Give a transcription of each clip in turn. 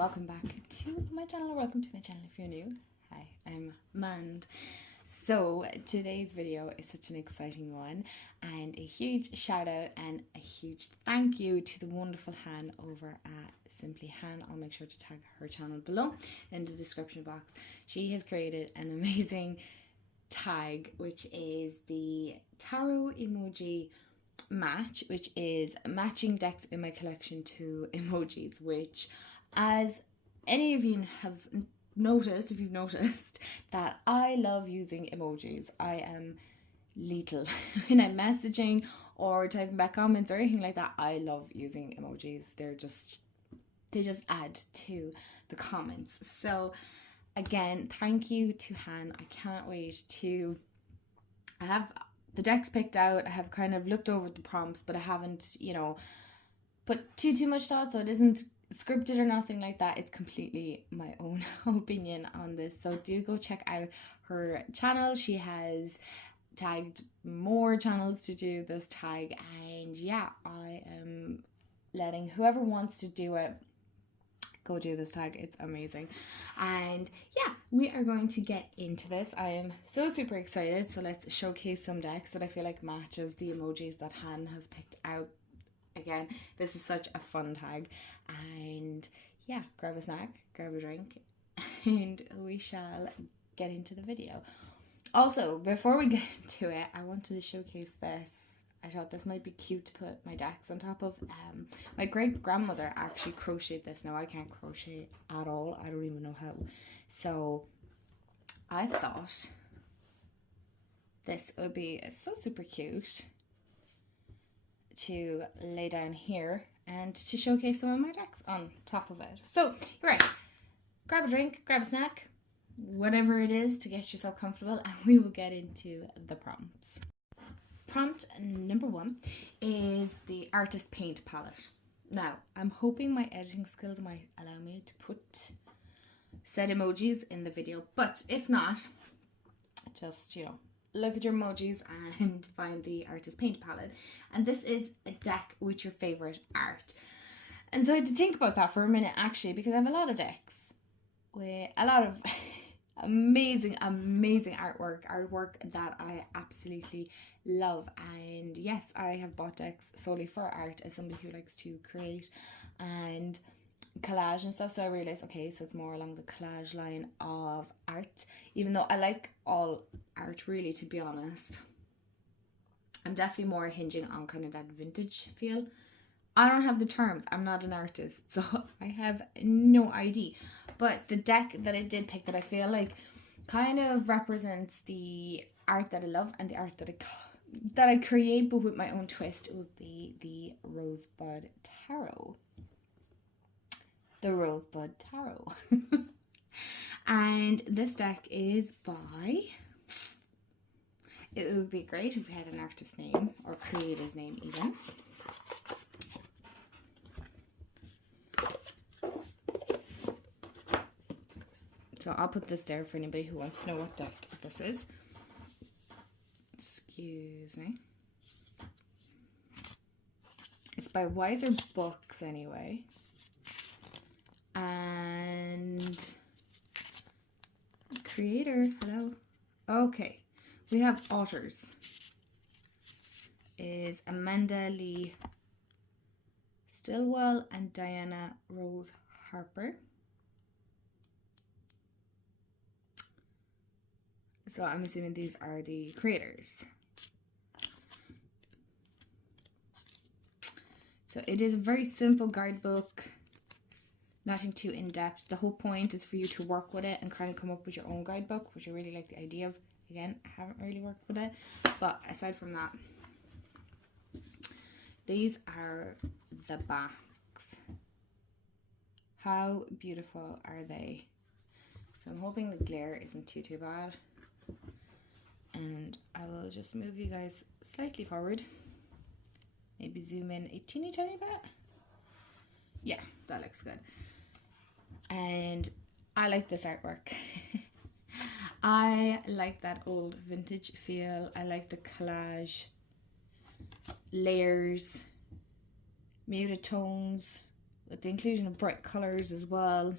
welcome back to my channel, or welcome to my channel if you're new. Hi, I'm Mand. So today's video is such an exciting one, and a huge shout out and a huge thank you to the wonderful Han over at Simply Han. I'll make sure to tag her channel below in the description box. She has created an amazing tag, which is the tarot emoji match, which is matching decks in my collection to emojis, which, as any of you have noticed, if you've noticed, that I love using emojis. I am lethal when I'm messaging or typing back comments or anything like that. I love using emojis. They just add to the comments. So again, thank you to Han. I can't wait to have the decks picked out. I have kind of looked over the prompts, but I haven't, put too much thought, so it isn't scripted or nothing like that. It's completely my own opinion on this. So do go check out her channel. She has tagged more channels to do this tag, and yeah, I am letting whoever wants to do it go do this tag. It's amazing. And yeah, we are going to get into this. I am so super excited. So let's showcase some decks that I feel like matches the emojis that Han has picked out. Again, this is such a fun tag, and yeah, grab a snack, grab a drink, and we shall get into the video. Also, before we get into it, I wanted to showcase this. I thought this might be cute to put my decks on top of. My great grandmother actually crocheted this. Now I can't crochet at all. I don't even know how. So I thought this would be so super cute to lay down here and to showcase some of my decks on top of it. So you're right. Grab a drink, grab a snack, whatever it is to get yourself comfortable, and we will get into the prompts. Prompt number 1 is the artist paint palette. Now, I'm hoping my editing skills might allow me to put said emojis in the video, but if not, just, look at your emojis and find the artist paint palette. And this is a deck with your favorite art. And so I had to think about that for a minute, actually, because I have a lot of decks with a lot of amazing artwork that I absolutely love. And yes, I have bought decks solely for art as somebody who likes to create and collage and stuff. So I realized, okay, so it's more along the collage line of art, even though I like all art, really, to be honest. I'm definitely more hinging on kind of that vintage feel. I don't have the terms, I'm not an artist, so I have no idea. But the deck that I did pick, that I feel like kind of represents the art that I love and the art that I create, but with my own twist, would be the Rosebud Tarot. The Rosebud Tarot. And this deck is by... It would be great if we had an artist's name, or creator's name even. So I'll put this there for anybody who wants to know what deck this is. Excuse me. It's by Wiser Books anyway. And creator, hello. Okay, we have authors. Is Amanda Lee Stillwell and Diana Rose Harper. So I'm assuming these are the creators. So it is a very simple guidebook, nothing too in-depth. The whole point is for you to work with it and kind of come up with your own guidebook, which I really like the idea of. Again, I haven't really worked with it, but aside from that, these are the backs. How beautiful are they? So I'm hoping the glare isn't too bad. And I will just move you guys slightly forward. Maybe zoom in a teeny tiny bit. Yeah, that looks good. And I like this artwork. I like that old vintage feel. I like the collage, layers, muted tones, with the inclusion of bright colours as well.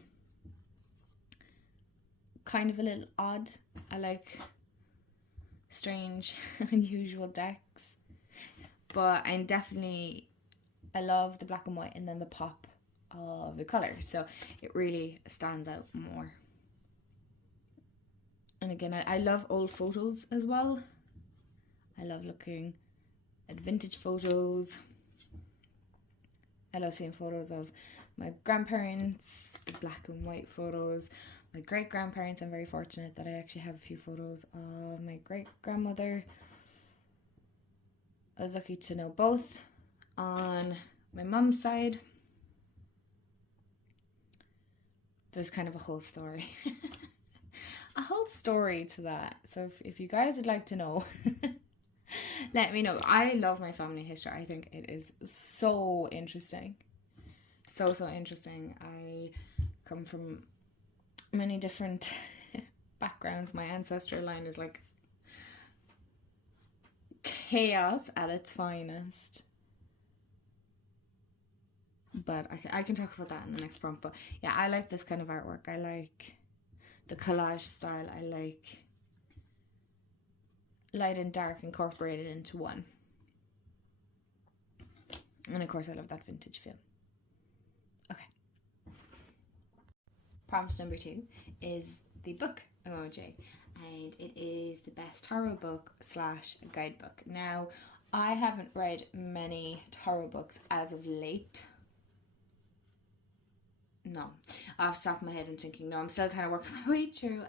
Kind of a little odd. I like strange, unusual decks. But I love the black and white and then the pop of the colour. So it really stands out more. And again, I love old photos as well. I love looking at vintage photos. I love seeing photos of my grandparents, the black and white photos, my great grandparents. I'm very fortunate that I actually have a few photos of my great grandmother. I was lucky to know both on my mum's side. There's kind of a whole story. A whole story to that. So if you guys would like to know, let me know. I love my family history. I think it is so interesting. So interesting. I come from many different backgrounds. My ancestral line is like chaos at its finest. But I can talk about that in the next prompt. But yeah, I like this kind of artwork. I like the collage style. I like light and dark incorporated into one. And of course I love that vintage feel. Okay. Prompt number 2 is the book emoji. And it is the best tarot book / guidebook. Now, I haven't read many tarot books as of late. No. Off the top of my head I'm thinking, no, I'm still kind of working my way through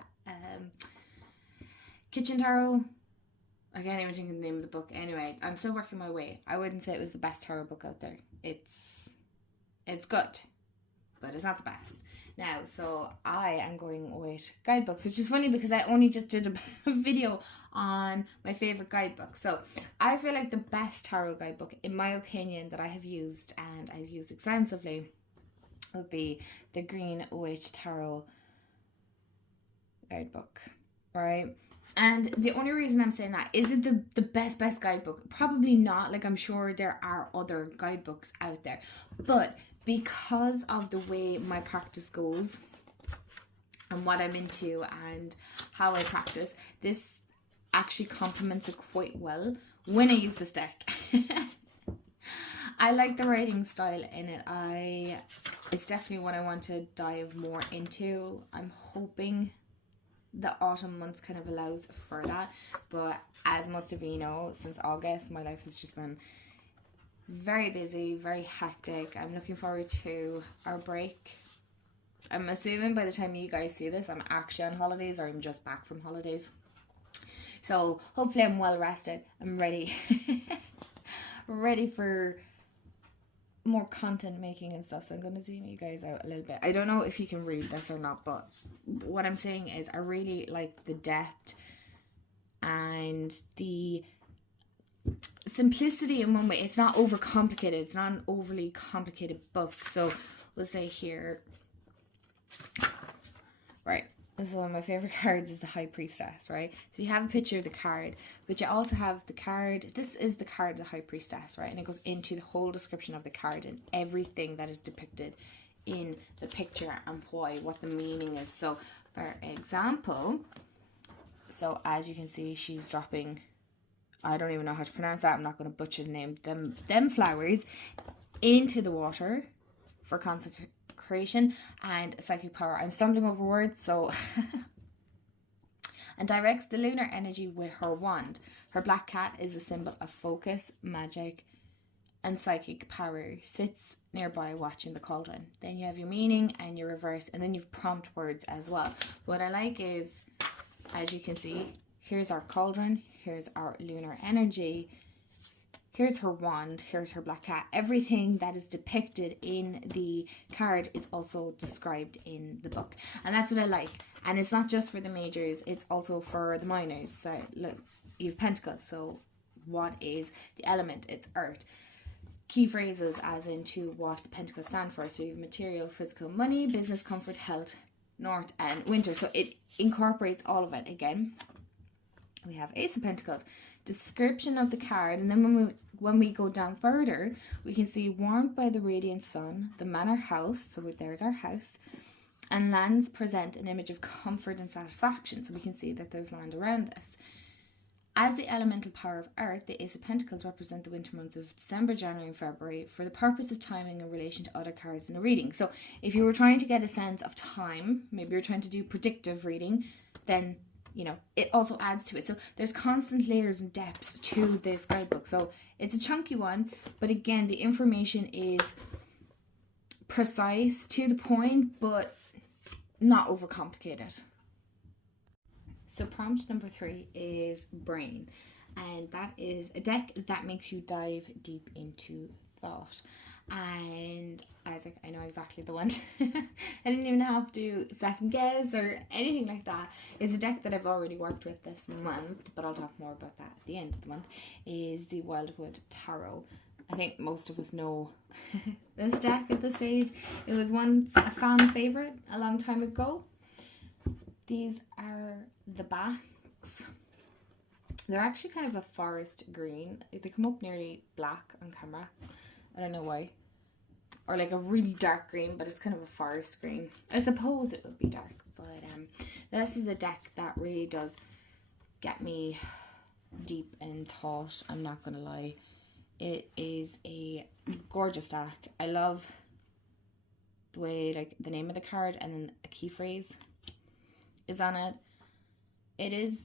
Kitchen Tarot. I can't even think of the name of the book. Anyway, I'm still working my way. I wouldn't say it was the best tarot book out there. It's good, but it's not the best. Now, so I am going with guidebooks, which is funny because I only just did a video on my favourite guidebook. So I feel like the best tarot guidebook, in my opinion, that I have used, and I've used extensively, would be the Green Witch Tarot guidebook, right? And the only reason I'm saying that, is it the best guidebook? Probably not. Like, I'm sure there are other guidebooks out there, but because of the way my practice goes and what I'm into and how I practice, this actually complements it quite well when I use this deck. I like the writing style in it. It's definitely what I want to dive more into. I'm hoping the autumn months kind of allows for that, but as most of you know, since August my life has just been very busy, very hectic. I'm looking forward to our break. I'm assuming by the time you guys see this I'm actually on holidays, or I'm just back from holidays, so hopefully I'm well rested. I'm ready ready for more content making and stuff, so I'm going to zoom you guys out a little bit. I don't know if you can read this or not, but what I'm saying is I really like the depth and the simplicity in one way. It's not overcomplicated. It's not an overly complicated book. So we'll say here, right, so one of my favorite cards is the High Priestess, right? So you have a picture of the card, but you also have the card. This is the card of the High Priestess, right? And it goes into the whole description of the card and everything that is depicted in the picture and what the meaning is. So for example, so as you can see, she's dropping, I don't even know how to pronounce that, I'm not going to butcher the name, them flowers into the water for consecration and psychic power. I'm stumbling over words, so and directs the lunar energy with her wand. Her black cat is a symbol of focus, magic and psychic power. Sits nearby watching the cauldron. Then you have your meaning and your reverse, and then you've prompt words as well. What I like is, as you can see, here's our cauldron, here's our lunar energy, here's her wand, here's her black cat. Everything that is depicted in the card is also described in the book. And that's what I like. And it's not just for the majors, it's also for the minors. So look, you have pentacles. So what is the element? It's earth. Key phrases as into what the pentacles stand for. So you have material, physical, money, business, comfort, health, north and winter. So it incorporates all of it. Again, we have Ace of Pentacles, description of the card, and then when when we go down further, we can see warmed by the radiant sun, the manor house, so there's our house, and lands present an image of comfort and satisfaction. So we can see that there's land around this. As the elemental power of earth, the Ace of Pentacles represent the winter months of December, January and February for the purpose of timing in relation to other cards in a reading. So if you were trying to get a sense of time, maybe you're trying to do predictive reading, then, you know, it also adds to it. So there's constant layers and depths to this guidebook. So it's a chunky one, but again, the information is precise, to the point, but not overcomplicated. So prompt number 3 is Brain, and that is a deck that makes you dive deep into thought. And I was like, I know exactly the one. I didn't even have to second guess or anything like that. It's a deck that I've already worked with this month, but I'll talk more about that at the end of the month, is the Wildwood Tarot. I think most of us know this deck at this stage. It was once a fan favourite a long time ago. These are the backs. They're actually kind of a forest green. They come up nearly black on camera. I don't know why. Or like a really dark green, but it's kind of a forest green. I suppose it would be dark, but this is a deck that really does get me deep in thought. I'm not gonna lie. It is a gorgeous deck. I love the way, like, the name of the card and then a key phrase is on it. It is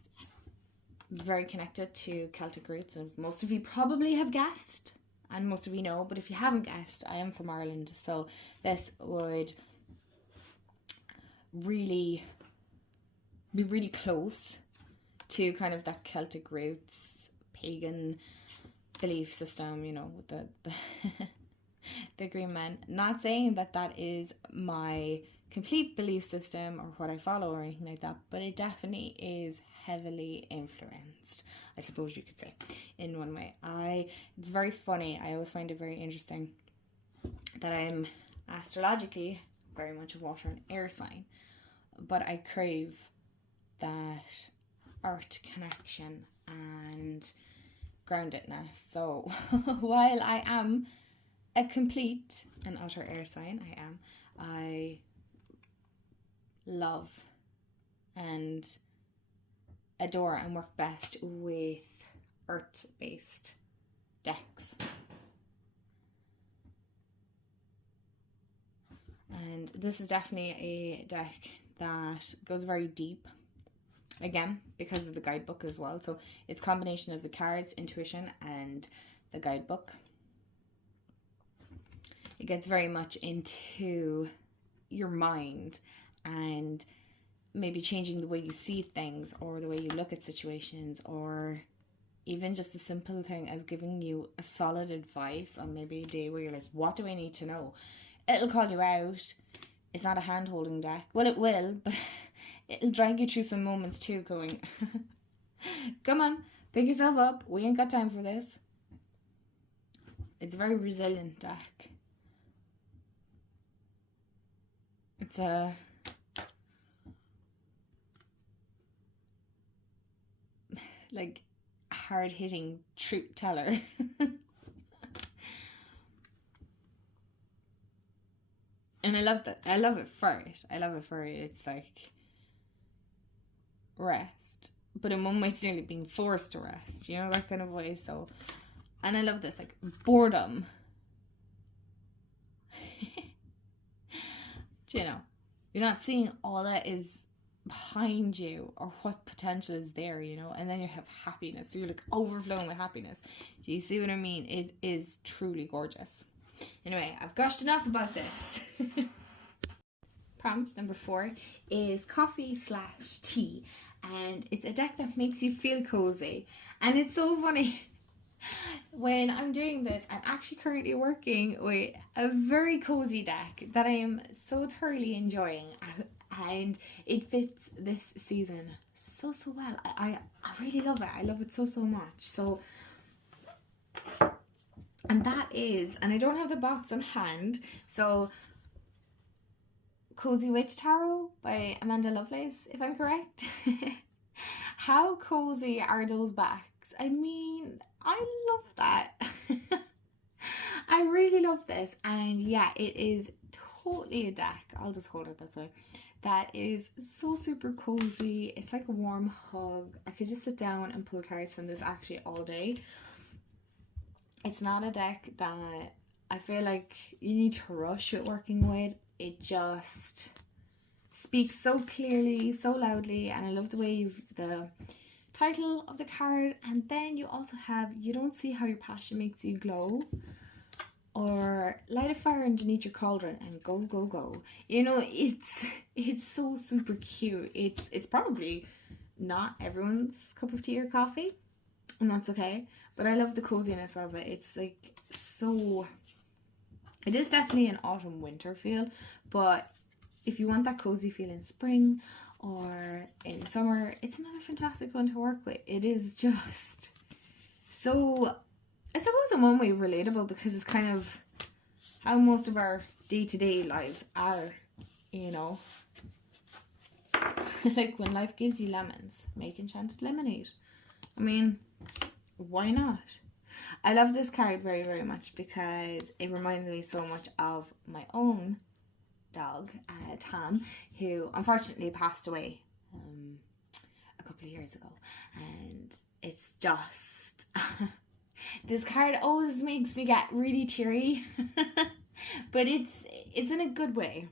very connected to Celtic roots, and most of you probably have guessed, and most of you know, but if you haven't guessed, I am from Ireland, so this would really be really close to kind of that Celtic roots, pagan belief system, you know, with the the green man. Not saying that that is my complete belief system or what I follow or anything like that, but it definitely is heavily influenced, I suppose you could say, in one way. It's very funny. I always find it very interesting that I'm astrologically very much a water and air sign, but I crave that earth connection and groundedness. So while I am a complete and utter air sign, I love and adore and work best with earth-based decks. And this is definitely a deck that goes very deep, again, because of the guidebook as well. So it's a combination of the cards, intuition, and the guidebook. It gets very much into your mind and maybe changing the way you see things or the way you look at situations, or even just the simple thing as giving you a solid advice on maybe a day where you're like, what do I need to know? It'll call you out. It's not a hand-holding deck. Well, it will, but it'll drag you through some moments too, going, come on, pick yourself up. We ain't got time for this. It's a very resilient deck. It's a like hard-hitting truth teller. And I love that. I love it for it. It's like rest, but in one way it's nearly being forced to rest, you know, that kind of way. So, and I love this, like, boredom. You know, you're not seeing all that is behind you or what potential is there, you know, and then you have happiness, so you're like overflowing with happiness. Do you see what I mean? It is truly gorgeous. Anyway, I've gushed enough about this. Prompt number 4 is coffee/tea, and it's a deck that makes you feel cozy. And it's so funny. When I'm doing this, I'm actually currently working with a very cozy deck that I am so thoroughly enjoying, and it fits this season so well. I really love it. I love it so much. So, and that is, and I don't have the box on hand, so Cozy Witch Tarot by Amanda Lovelace, if I'm correct. How cozy are those backs? I mean, I love that. love this. And yeah, it is totally a deck. I'll just hold it this way. That is so super cozy. It's like a warm hug. I could just sit down and pull cards from this actually all day. It's not a deck that I feel like you need to rush with working with. It just speaks so clearly, so loudly, and I love the way you've the title of the card, and then you also have you don't see how your passion makes you glow, or light a fire underneath your cauldron and go go go. You know, it's so super cute. It's probably not everyone's cup of tea or coffee, and that's okay, but I love the coziness of it. It's like so, it is definitely an autumn winter feel, but if you want that cozy feel in spring or in summer, it's another fantastic one to work with. It is just so, I suppose in one way relatable, because it's kind of how most of our day-to-day lives are, you know. Like when life gives you lemons, make enchanted lemonade. I mean, why not? I love this card very, very much because it reminds me so much of my own dog, Tom, who unfortunately passed away a couple of years ago. And it's just this card always makes me get really teary. But it's in a good way.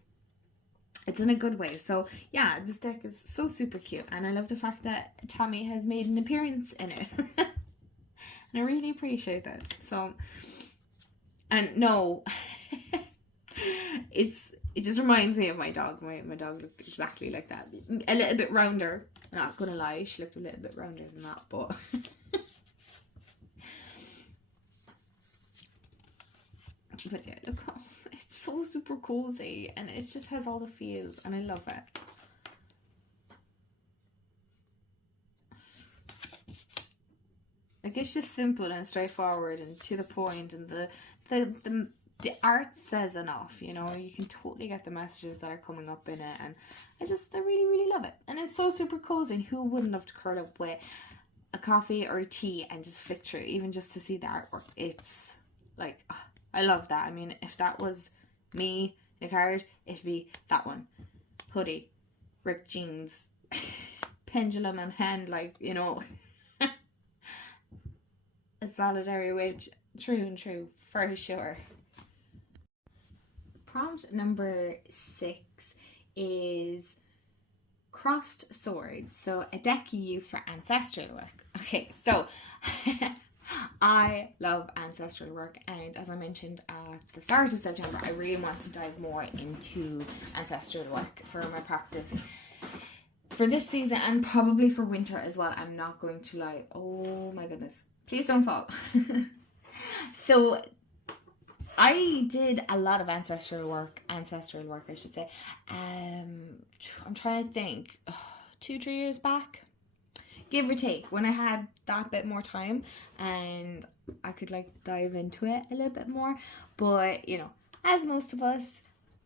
It's in a good way. So yeah, this deck is so super cute, and I love the fact that Tommy has made an appearance in it. And I really appreciate that. So, and no, it just reminds me of my dog. My dog looked exactly like that. A little bit rounder. I'm not gonna lie, she looked a little bit rounder than that, but but yeah, look, it's so super cozy, and it just has all the feels, and I love it. Like, it's just simple and straightforward and to the point, and the art says enough, you know. You can totally get the messages that are coming up in it, and I really, really love it. And it's so super cozy, and who wouldn't love to curl up with a coffee or a tea and just flick through, even just to see the artwork. It's like, I love that. I mean, if that was me in a card, it'd be that one. Hoodie, ripped jeans, pendulum in hand, like, you know. A solitary witch, true and true, for sure. Prompt number 6 is crossed swords. So a deck you use for ancestral work. Okay, so I love ancestral work, and as I mentioned at the start of September, I really want to dive more into ancestral work for my practice for this season, and probably for winter as well. I'm not going to lie. Oh my goodness. Please don't fall. So I did a lot of ancestral work I should say. I'm trying to think, 2-3 years back, give or take, when I had that bit more time and I could like dive into it a little bit more. But you know, as most of us,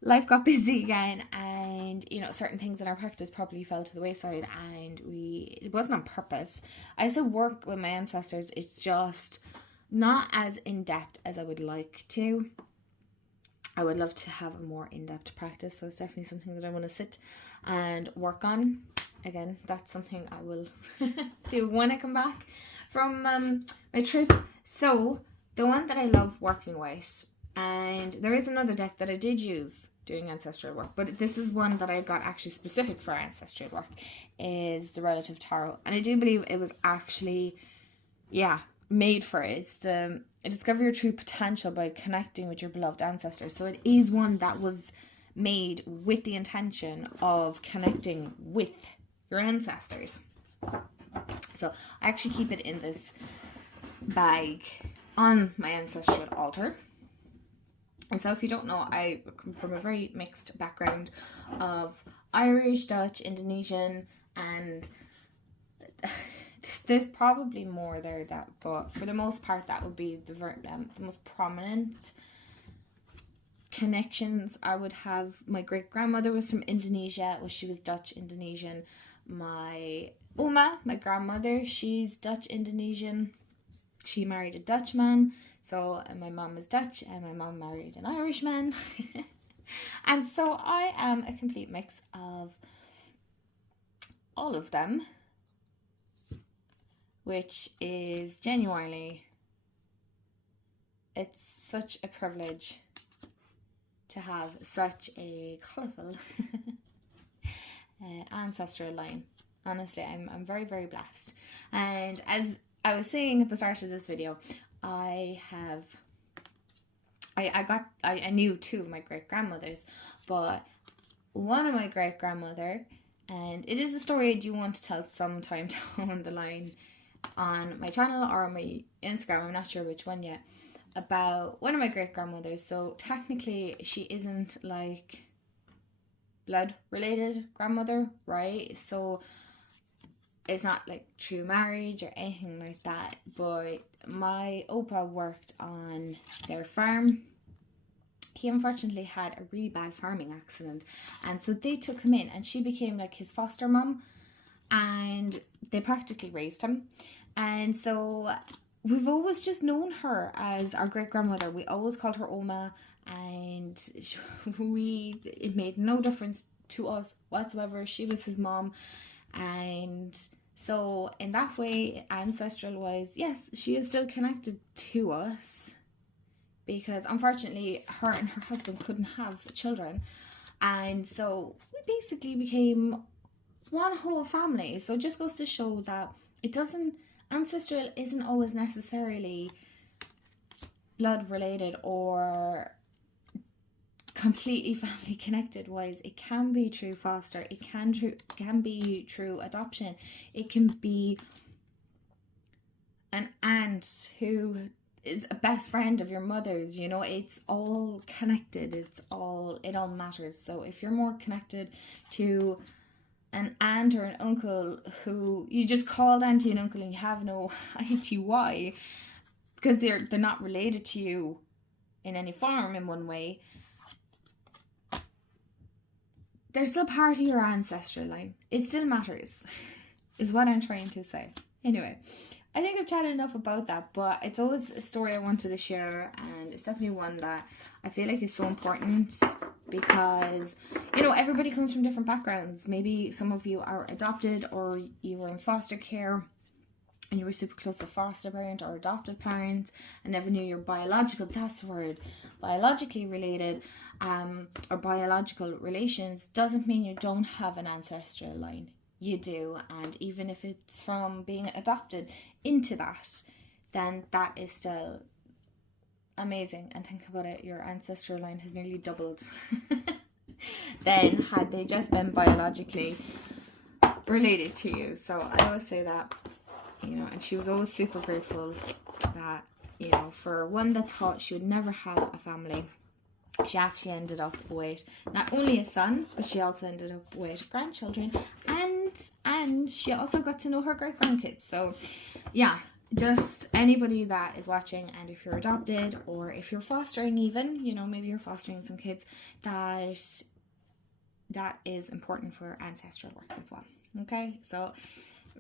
life got busy again, and you know, certain things in our practice probably fell to the wayside, and it wasn't on purpose. I still work with my ancestors, it's just not as in-depth as I would like to. I would love to have a more in-depth practice, so it's definitely something that I want to sit and work on. Again, that's something I will do when I come back from my trip. So the one that I love working with, and there is another deck that I did use doing ancestral work, but this is one that I got actually specific for ancestral work, is the Relative Tarot. And I do believe it was actually, yeah, made for it. It's the Discover Your True Potential by Connecting with Your Beloved Ancestors. So it is one that was made with the intention of connecting with your ancestors. So I actually keep it in this bag on my ancestral altar. And so if you don't know, I come from a very mixed background of Irish, Dutch, Indonesian, and there's probably more there, but for the most part that would be the most prominent connections I would have. My great grandmother was from Indonesia, she was Dutch Indonesian. My Uma, my grandmother, she's Dutch Indonesian. she married a Dutchman, so my mom is Dutch and my mom married an Irishman. And so I am a complete mix of all of them, which is genuinely, it's such a privilege to have such a colourful ancestral line. Honestly, I'm very, very blessed. And as I was saying at the start of this video, I knew two of my great-grandmothers, but one of my great-grandmother, and it is a story I do want to tell sometime down the line on my channel or on my Instagram, I'm not sure which one yet, about one of my great-grandmothers. So technically she isn't like blood related grandmother, right? So it's not like true marriage or anything like that, but my opa worked on their farm. He unfortunately had a really bad farming accident, and so they took him in and she became like his foster mom, and they practically raised him. And so we've always just known her as our great-grandmother. We always called her Oma, and it made no difference to us whatsoever. She was his mom. And so in that way, ancestral wise, yes, she is still connected to us, because unfortunately her and her husband couldn't have children, and so we basically became one whole family. So it just goes to show that ancestral isn't always necessarily blood related or completely family connected wise. It can be through foster, it can be through adoption, it can be an aunt who is a best friend of your mother's, you know. It's all connected, it all matters. So if you're more connected to an aunt or an uncle who you just called auntie and uncle and you have no idea why, because they're not related to you in any form in one way, they're still part of your ancestral line. It still matters, is what I'm trying to say. Anyway, I think I've chatted enough about that, but it's always a story I wanted to share, and it's definitely one that I feel like is so important, because, you know, everybody comes from different backgrounds. Maybe some of you are adopted, or you were in foster care and you were super close to foster parent or adoptive parents and never knew your biological, that's the word, biologically related or biological relations. Doesn't mean you don't have an ancestral line. You do, and even if it's from being adopted into that, then that is still amazing. And think about it, your ancestral line has nearly doubled then had they just been biologically related to you. So I always say that, you know, and she was always super grateful that, you know, for one that thought she would never have a family, she actually ended up with not only a son, but she also ended up with grandchildren, and she also got to know her great grandkids. So yeah, just anybody that is watching, and if you're adopted or if you're fostering, even, you know, maybe you're fostering some kids, that is important for ancestral work as well. Okay, so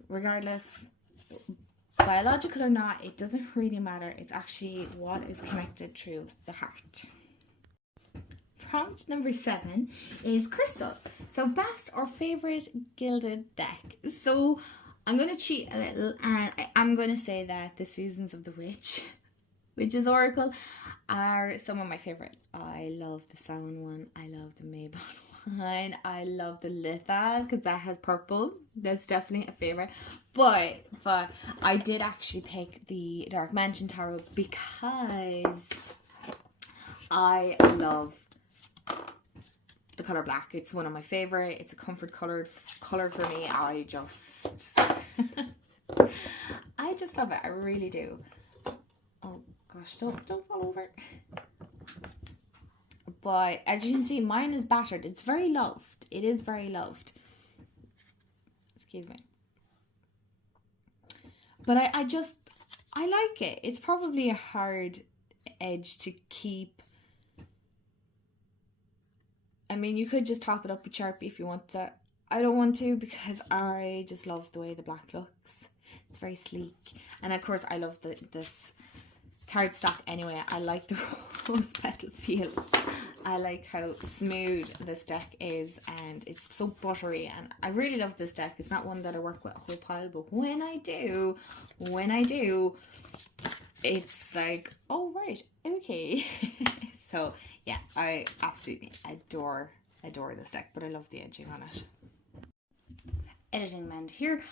regardless, biological or not, it doesn't really matter. It's actually what is connected through the heart. Prompt number 7 is crystal. So best or favorite gilded deck. So I'm going to cheat a little, and I'm going to say that the Seasons of the Witch's Oracle, are some of my favorite. I love the Samhain one, I love the Mabon one, I love the Litha because that has purple. That's definitely a favorite. But I did actually pick the Dark Mansion Tarot because I love the color black. It's one of my favorite. It's a comfort color for me. I just love it. I really do. Oh gosh, don't fall over. But as you can see, mine is battered. It's very loved. It is very loved. Excuse me. But I like it. It's probably a hard edge to keep. I mean, you could just top it up with Sharpie if you want to. I don't want to, because I just love the way the black looks. It's very sleek. And of course I love this cardstock anyway. I like the rose petal feel. I like how smooth this deck is, and it's so buttery, and I really love this deck. It's not one that I work with a whole pile, but when I do, it's like, oh right, okay. So yeah, I absolutely adore this deck, but I love the edging on it. Editing mend here.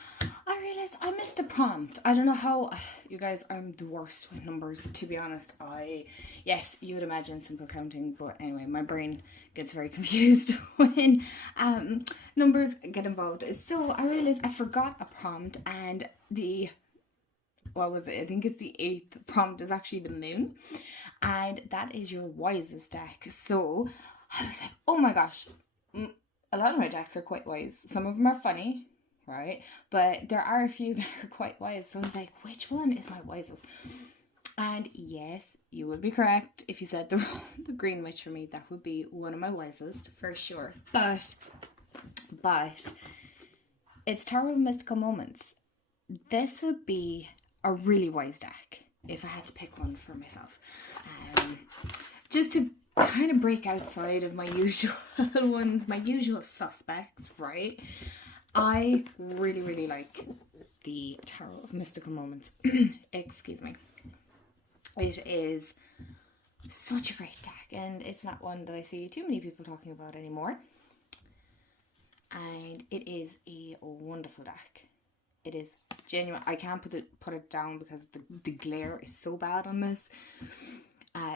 I realized I missed a prompt. I don't know how, you guys, I'm the worst with numbers, to be honest. Yes, you would imagine simple counting, but anyway, my brain gets very confused when numbers get involved. So I realized I forgot a prompt, and what was it? I think it's the 8th prompt is actually the moon, and that is your wisest deck. So I was like, oh my gosh, a lot of my decks are quite wise. Some of them are funny, right? But there are a few that are quite wise. So I was like, which one is my wisest? And yes, you would be correct if you said the green witch for me. That would be one of my wisest for sure. But it's Tower of Mystical Moments. This would be a really wise deck if I had to pick one for myself. Just to kind of break outside of my usual ones, my usual suspects, right? I really like the Tarot of Mystical Moments. Excuse me. It is such a great deck, and it's not one that I see too many people talking about anymore. And it is a wonderful deck. It is genuine. I can't put it down because the glare is so bad on this.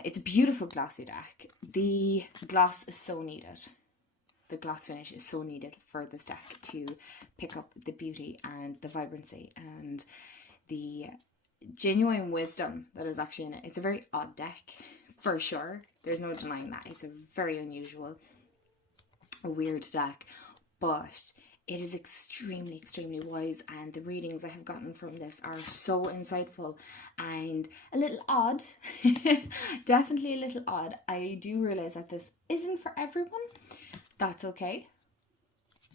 It's a beautiful glossy deck. The gloss is so needed. The gloss finish is so needed for this deck to pick up the beauty and the vibrancy and the genuine wisdom that is actually in it. It's a very odd deck, for sure. There's no denying that. It's a very unusual, a weird deck, but it is extremely wise, and the readings I have gotten from this are so insightful and a little odd. Definitely a little odd. I do realize that this isn't for everyone. That's okay.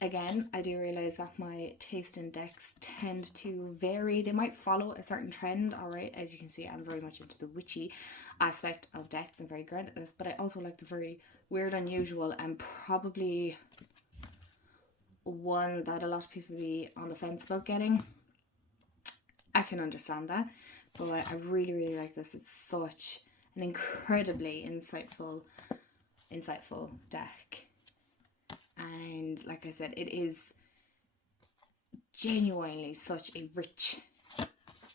Again, I do realize that my taste in decks tend to vary. They might follow a certain trend, alright. As you can see, I'm very much into the witchy aspect of decks and very grounded in this, but I also like the very weird, unusual, and probably one that a lot of people be on the fence about getting. I can understand that, but I really like this. It's such an incredibly insightful deck, and like I said, it is genuinely such a rich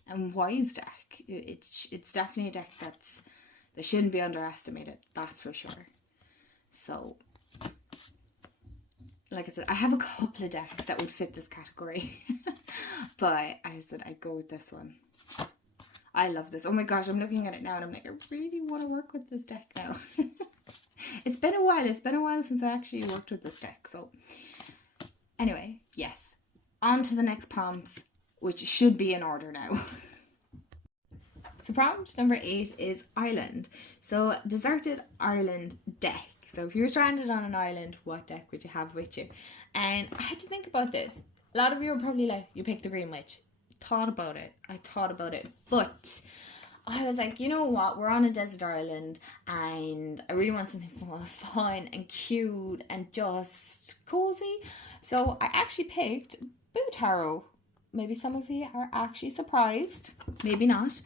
and wise deck. It's definitely a deck that shouldn't be underestimated, that's for sure. So like I said, I have a couple of decks that would fit this category. But I said I'd go with this one. I love this. Oh my gosh, I'm looking at it now and I'm like, I really want to work with this deck now. It's been a while. It's been a while since I actually worked with this deck. So anyway, yes. On to the next prompts, which should be in order now. So prompt number 8 is Island. So deserted island deck. So if you're stranded on an island, what deck would you have with you? And I had to think about this. A lot of you are probably like, you picked the Green Witch. I thought about it. But I was like, you know what? We're on a desert island and I really want something fun and cute and just cozy. So I actually picked Boo Tarot. Maybe some of you are actually surprised. Maybe not.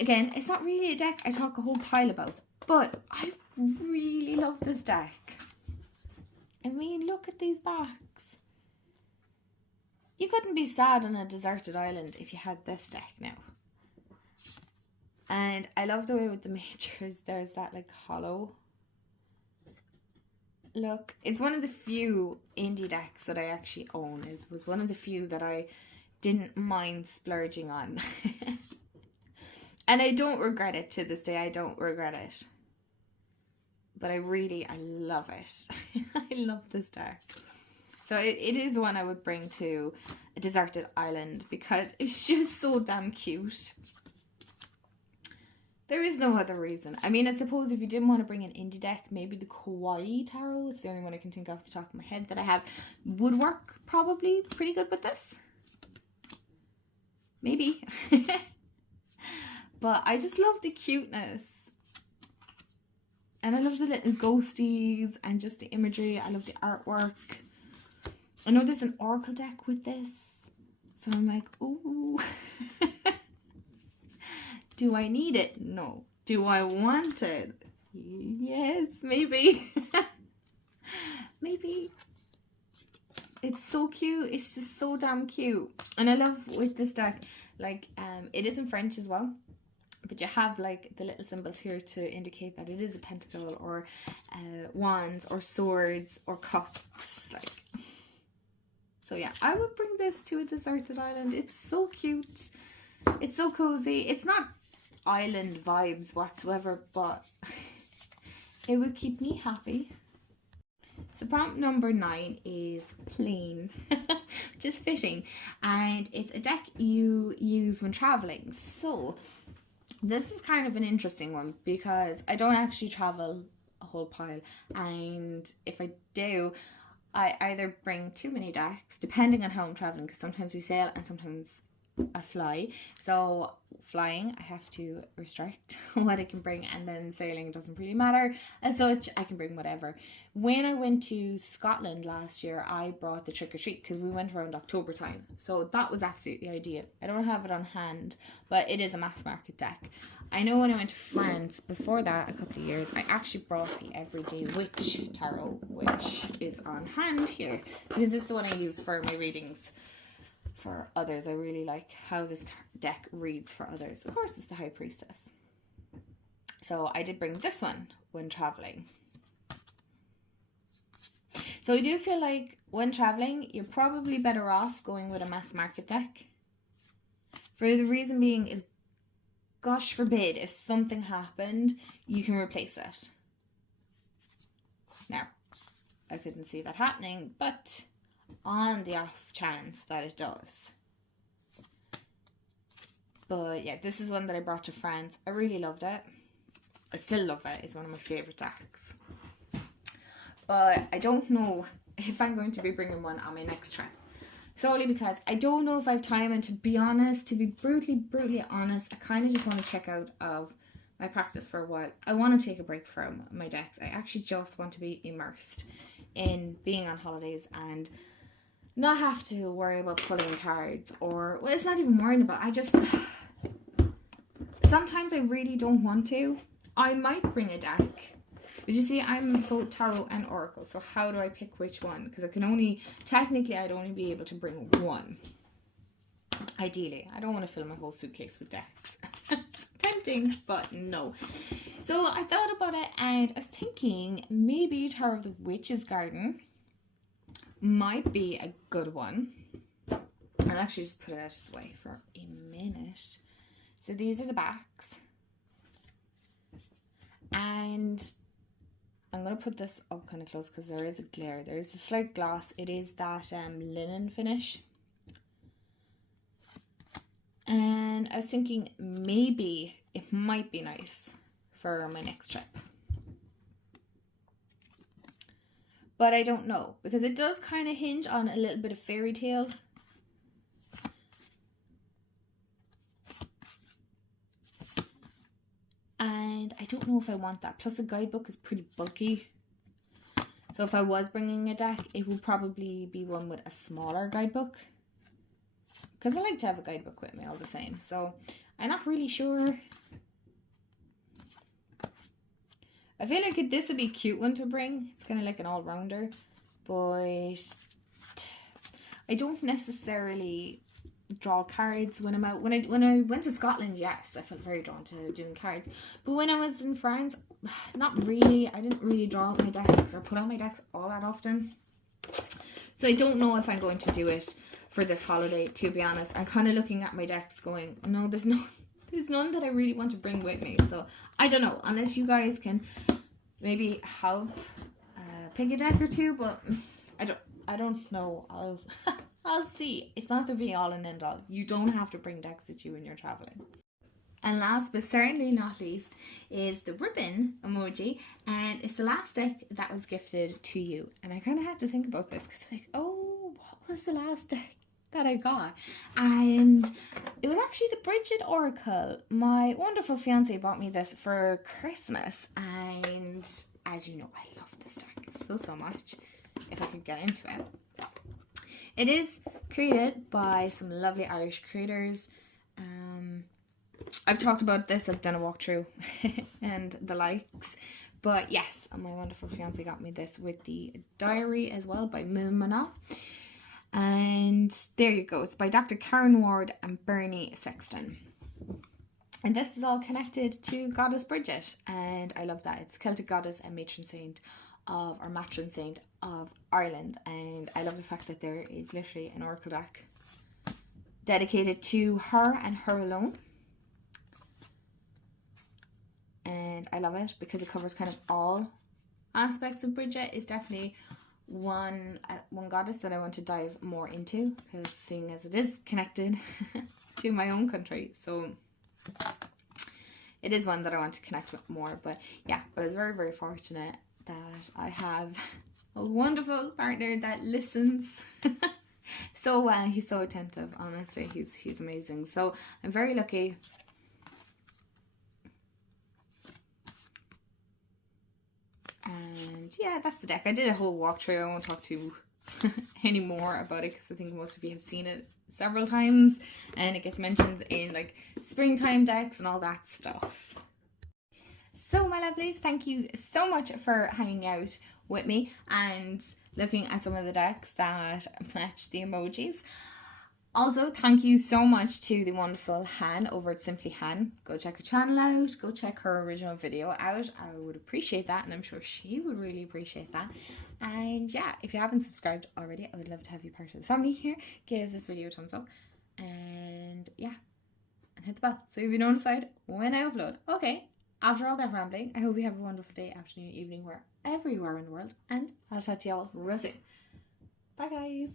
Again, it's not really a deck I talk a whole pile about, but I really love this deck. I mean, look at these backs. You couldn't be sad on a deserted island if you had this deck now. And I love the way with the majors there's that like hollow look. It's one of the few indie decks that I actually own. It was one of the few that I didn't mind splurging on. And I don't regret it to this day. I don't regret it. But I love it. I love this deck. So it is one I would bring to a deserted island because it's just so damn cute. There is no other reason. I mean, I suppose if you didn't want to bring an indie deck, maybe the Kawaii Tarot, it's the only one I can think of off the top of my head that I have, would work probably pretty good with this. maybe. But I just love the cuteness. And I love the little ghosties and just the imagery. I love the artwork. I know there's an oracle deck with this. So I'm like, ooh. Do I need it? No. Do I want it? Yes, maybe. Maybe. It's so cute. It's just so damn cute. And I love with this deck, like, it is in French as well. But you have like the little symbols here to indicate that it is a pentacle or wands or swords or cups. Like, so yeah, I would bring this to a deserted island. It's so cute. It's so cozy. It's not island vibes whatsoever, but it would keep me happy. So prompt number 9 is plain, just fitting, and it's a deck you use when traveling. So this is kind of an interesting one because I don't actually travel a whole pile, and if I do, I either bring too many decks depending on how I'm traveling, because sometimes we sail and sometimes I fly. So flying, I have to restrict what I can bring, and then sailing doesn't really matter as such. I can bring whatever. When I went to Scotland last year, I brought the trick or treat because we went around October time, so that was absolutely ideal. I don't have it on hand, but it is a mass market deck. I know when I went to France before that, a couple of years, I actually brought the Everyday Witch Tarot, which is on hand here because it's the one I use for my readings for others. I really like how this deck reads for others. Of course, it's the High Priestess. So I did bring this one when traveling. So I do feel like when traveling, you're probably better off going with a mass market deck. For the reason being is, gosh forbid, if something happened, you can replace it. Now, I couldn't see that happening, but on the off chance that it does. But yeah, this is one that I brought to France. I really loved it. I still love it. It's one of my favourite decks. But I don't know if I'm going to be bringing one on my next trip. Solely because I don't know if I have time, and to be honest, to be brutally honest, I kind of just want to check out of my practice for a while. I want to take a break from my decks. I actually just want to be immersed in being on holidays and not have to worry about pulling cards, or, well, it's not even worrying about, I just, sometimes I really don't want to. I might bring a deck, but you see, I'm both tarot and oracle, so how do I pick which one? Because I can only, technically I'd only be able to bring one. Ideally, I don't want to fill my whole suitcase with decks. Tempting, but no. So I thought about it, and I was thinking maybe Tarot of the Witch's Garden might be a good one. I'll actually just put it out of the way for a minute. So these are the backs, and I'm going to put this up kind of close because there is a glare. There is a slight gloss. It is that linen finish. And I was thinking maybe it might be nice for my next trip. But I don't know, because it does kind of hinge on a little bit of fairy tale. And I don't know if I want that. Plus the guidebook is pretty bulky. So if I was bringing a deck, it would probably be one with a smaller guidebook. Because I like to have a guidebook with me all the same. So I'm not really sure. I feel like this would be a cute one to bring. It's kind of like an all-rounder. But I don't necessarily draw cards when I'm out. When I went to Scotland, yes, I felt very drawn to doing cards. But when I was in France, not really. I didn't really draw out my decks or put out my decks all that often. So I don't know if I'm going to do it for this holiday, to be honest. I'm kind of looking at my decks going, no, there's none that I really want to bring with me. So I don't know, unless you guys can maybe help pick a deck or two, but I don't know. I'll see. It's not the be all and end all. You don't have to bring decks with you when you're traveling. And last but certainly not least is the ribbon emoji, and it's the last deck that was gifted to you. And I kind of had to think about this because like, oh, what was the last deck that I got. And it was actually the Bridget Oracle. My wonderful fiance bought me this for Christmas, and as you know, I love this deck so much. If I could get into it. It is created by some lovely Irish creators. I've talked about this, I've done a walkthrough and the likes. But yes, my wonderful fiance got me this with the diary as well by Mumana. And there you go. It's by Dr. Karen Ward and Bernie Sexton. And this is all connected to Goddess Bridget. And I love that. It's Celtic goddess and matron saint of Ireland. And I love the fact that there is literally an oracle deck dedicated to her and her alone. And I love it because it covers kind of all aspects of Bridget. It's definitely one goddess that I want to dive more into, because seeing as it is connected to my own country, so it is one that I want to connect with more. But yeah, I was very fortunate that I have a wonderful partner that listens so well. He's so attentive, honestly. He's amazing. So I'm very lucky. And yeah, that's the deck. I did a whole walkthrough. I won't talk too any more about it, because I think most of you have seen it several times, and it gets mentioned in like springtime decks and all that stuff. So my lovelies, thank you so much for hanging out with me and looking at some of the decks that match the emojis. Also, thank you so much to the wonderful Han over at Simply Han. Go check her channel out. Go check her original video out. I would appreciate that, and I'm sure she would really appreciate that. And yeah, if you haven't subscribed already, I would love to have you part of the family here. Give this video a thumbs up. And yeah, and hit the bell so you'll be notified when I upload. Okay, after all that rambling, I hope you have a wonderful day, afternoon, evening, wherever you are in the world. And I'll chat to you all real soon. Bye guys.